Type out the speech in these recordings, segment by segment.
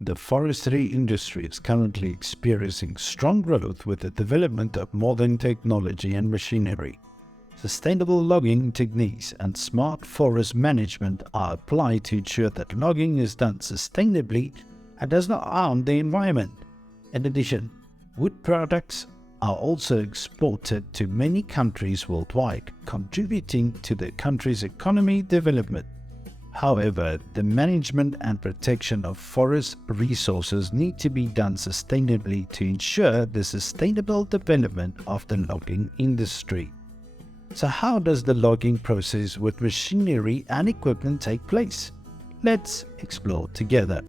The forestry industry is currently experiencing strong growth with the development of modern technology and machinery. Sustainable logging techniques and smart forest management are applied to ensure that logging is done sustainably and does not harm the environment. In addition, wood products are also exported to many countries worldwide, contributing to the country's economic development. However, the management and protection of forest resources need to be done sustainably to ensure the sustainable development of the logging industry. So how does the logging process with machinery and equipment take place? Let's explore together.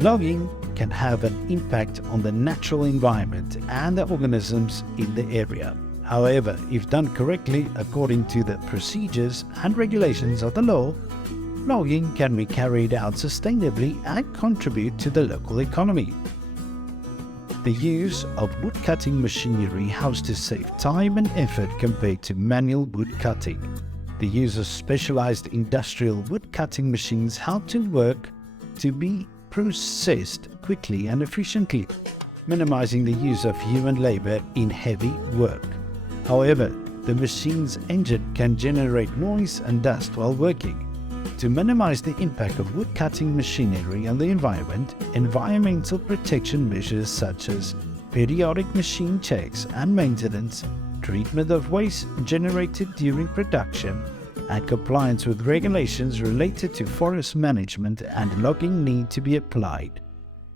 Logging can have an impact on the natural environment and the organisms in the area. However, if done correctly according to the procedures and regulations of the law, logging can be carried out sustainably and contribute to the local economy. The use of wood-cutting machinery helps to save time and effort compared to manual wood cutting. The use of specialized industrial wood-cutting machines help to work to be processed quickly and efficiently, minimizing the use of human labor in heavy work. However, the machine's engine can generate noise and dust while working. To minimize the impact of wood-cutting machinery on the environment, environmental protection measures such as periodic machine checks and maintenance, treatment of waste generated during production, and compliance with regulations related to forest management and logging need to be applied.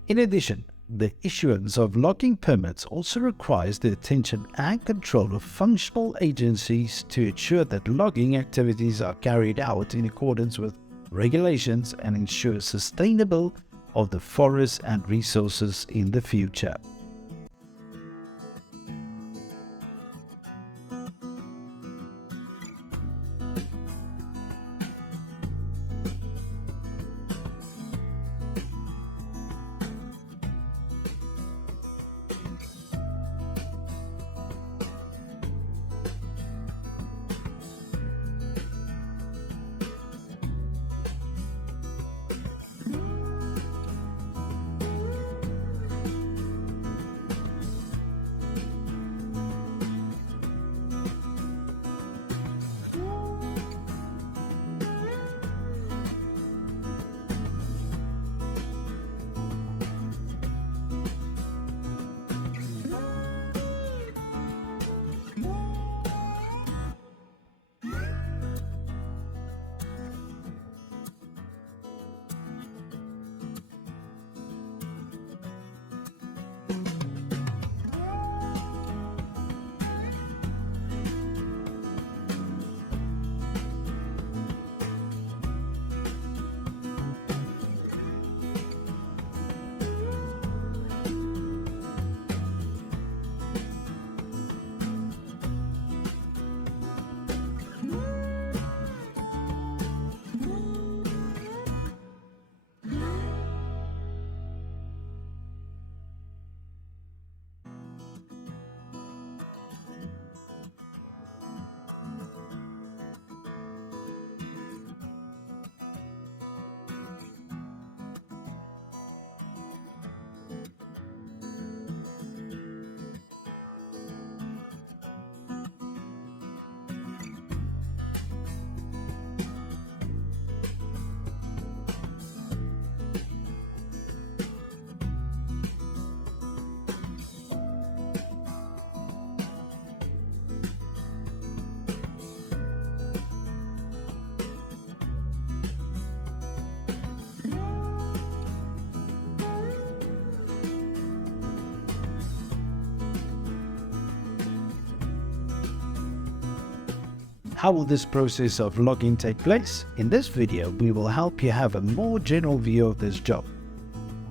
In addition, the issuance of logging permits also requires the attention and control of functional agencies to ensure that logging activities are carried out in accordance with regulations and ensure sustainable of the forests and resources in the future. How will this process of logging take place? In this video, we will help you have a more general view of this job.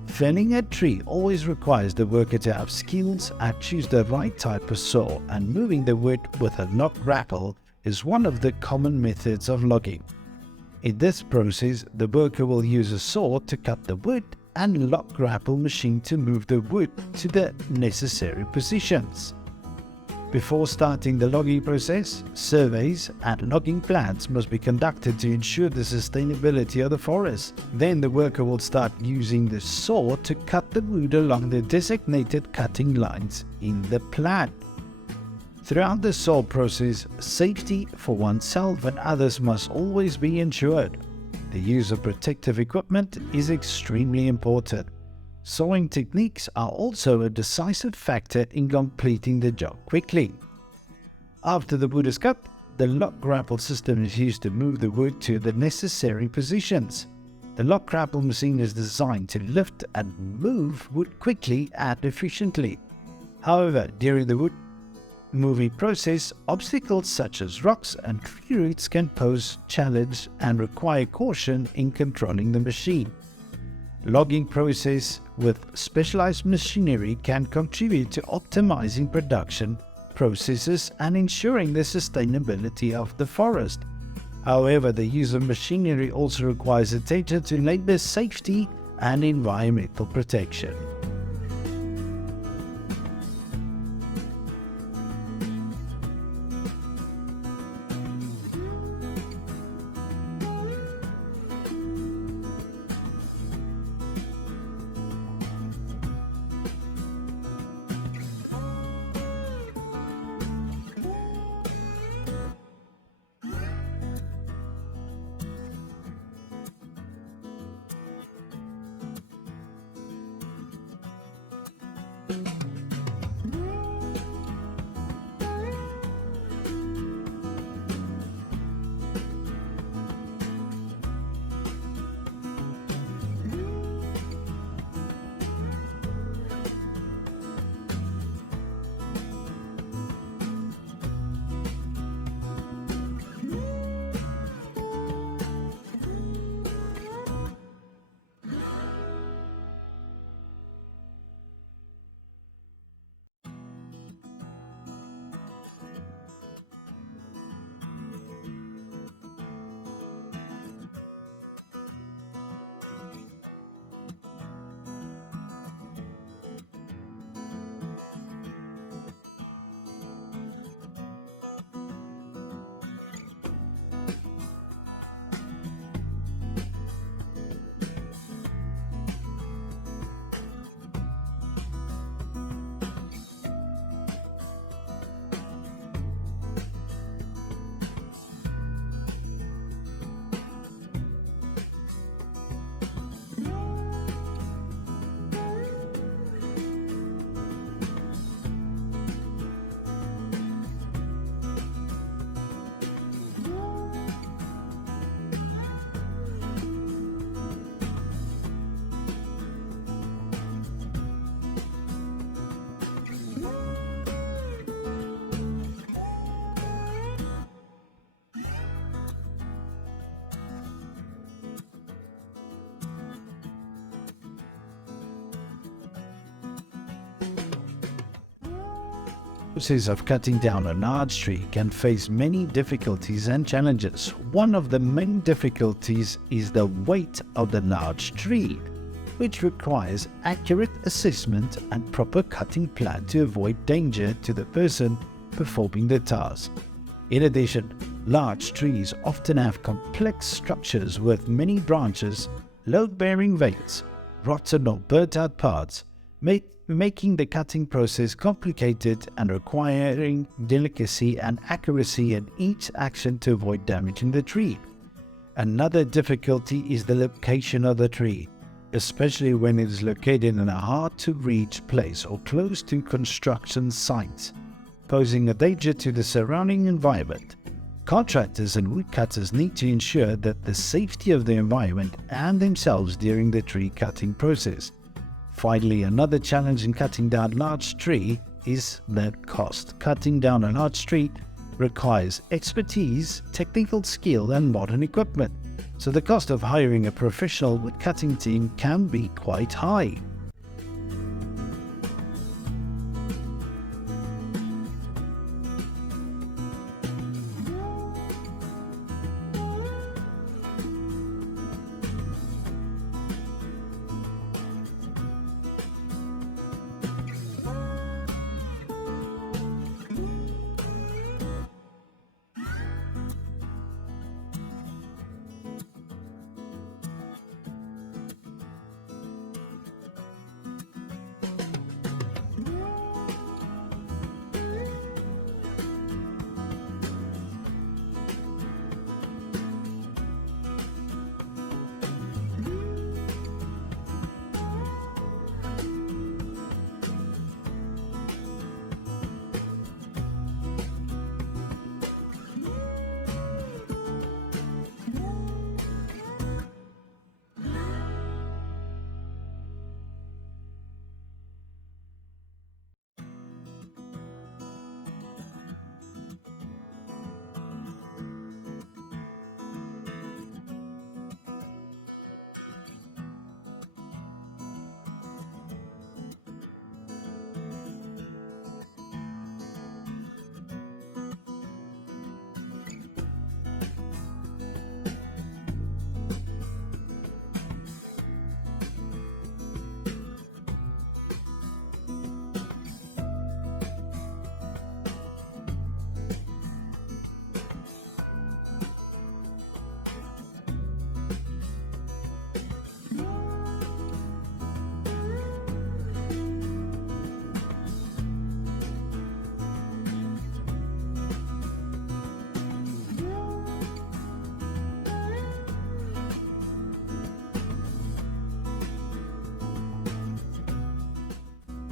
Felling a tree always requires the worker to have skills and choose the right type of saw, and moving the wood with a log grapple is one of the common methods of logging. In this process, the worker will use a saw to cut the wood and log grapple machine to move the wood to the necessary positions. Before starting the logging process, surveys and logging plans must be conducted to ensure the sustainability of the forest. Then the worker will start using the saw to cut the wood along the designated cutting lines in the plan. Throughout the saw process, safety for oneself and others must always be ensured. The use of protective equipment is extremely important. Sawing techniques are also a decisive factor in completing the job quickly. After the wood is cut, the log grapple system is used to move the wood to the necessary positions. The log grapple machine is designed to lift and move wood quickly and efficiently. However, during the wood moving process, obstacles such as rocks and tree roots can pose challenge and require caution in controlling the machine. Logging process with specialized machinery can contribute to optimizing production processes and ensuring the sustainability of the forest. However, the use of machinery also requires attention to labor safety and environmental protection. The process of cutting down a large tree can face many difficulties and challenges. One of the main difficulties is the weight of the large tree, which requires accurate assessment and proper cutting plan to avoid danger to the person performing the task. In addition, large trees often have complex structures with many branches, load-bearing veins, rotten or burnt-out parts, making the cutting process complicated and requiring delicacy and accuracy in each action to avoid damaging the tree. Another difficulty is the location of the tree, especially when it is located in a hard-to-reach place or close to construction sites, posing a danger to the surrounding environment. Contractors and woodcutters need to ensure that the safety of the environment and themselves during the tree cutting process. Finally, another challenge in cutting down a large tree is the cost. Cutting down a large tree requires expertise, technical skill, and modern equipment, so the cost of hiring a professional wood cutting team can be quite high.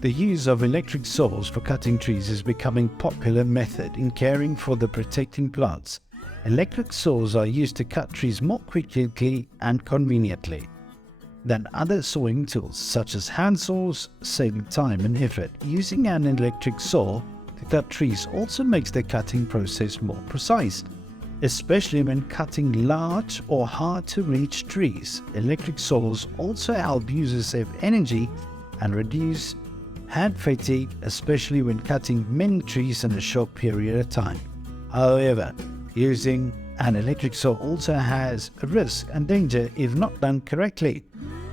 The use of electric saws for cutting trees is becoming a popular method in caring for the protecting plants. Electric saws are used to cut trees more quickly and conveniently than other sawing tools, such as hand saws, saving time and effort. Using an electric saw to cut trees also makes the cutting process more precise, especially when cutting large or hard-to-reach trees. Electric saws also help users save energy and reduce hand fatigue, especially when cutting many trees in a short period of time. However, using an electric saw also has a risk and danger if not done correctly.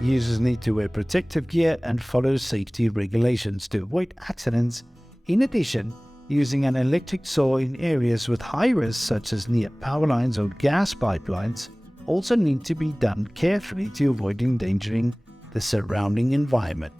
Users need to wear protective gear and follow safety regulations to avoid accidents. In addition, using an electric saw in areas with high risk, such as near power lines or gas pipelines, also need to be done carefully to avoid endangering the surrounding environment.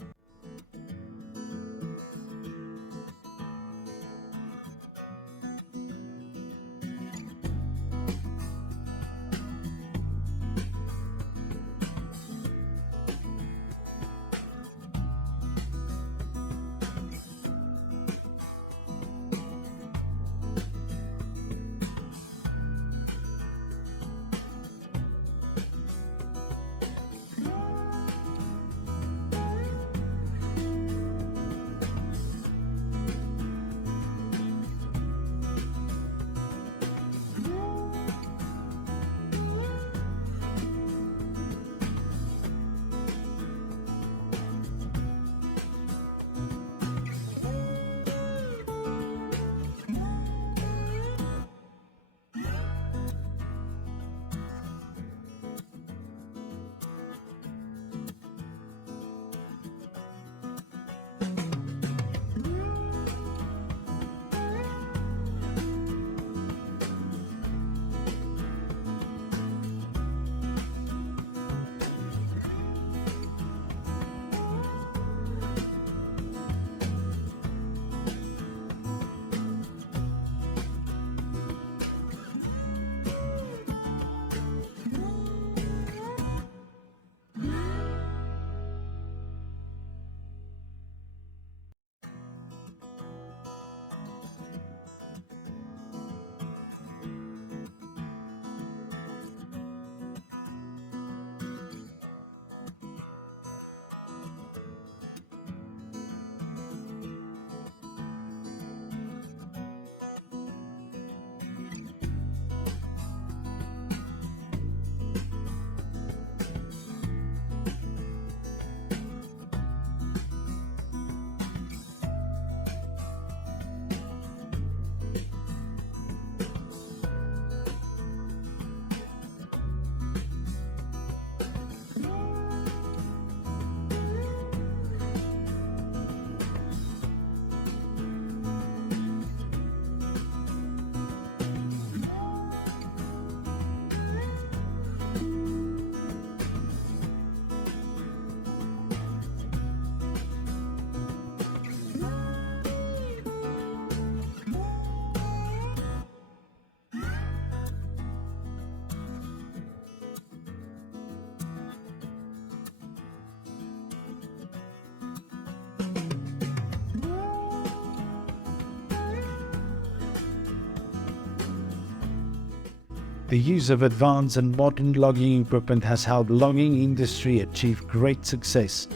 The use of advanced and modern logging equipment has helped logging industry achieve great success.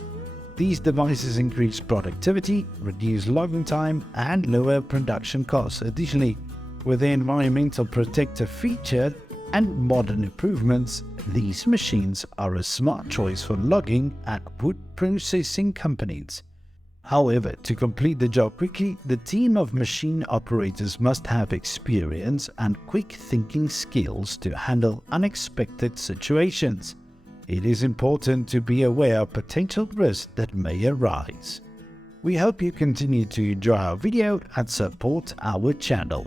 These devices increase productivity, reduce logging time, and lower production costs. Additionally, with the environmental protective feature and modern improvements, these machines are a smart choice for logging and wood processing companies. However, to complete the job quickly, the team of machine operators must have experience and quick thinking skills to handle unexpected situations. It is important to be aware of potential risks that may arise. We hope you continue to enjoy our video and support our channel.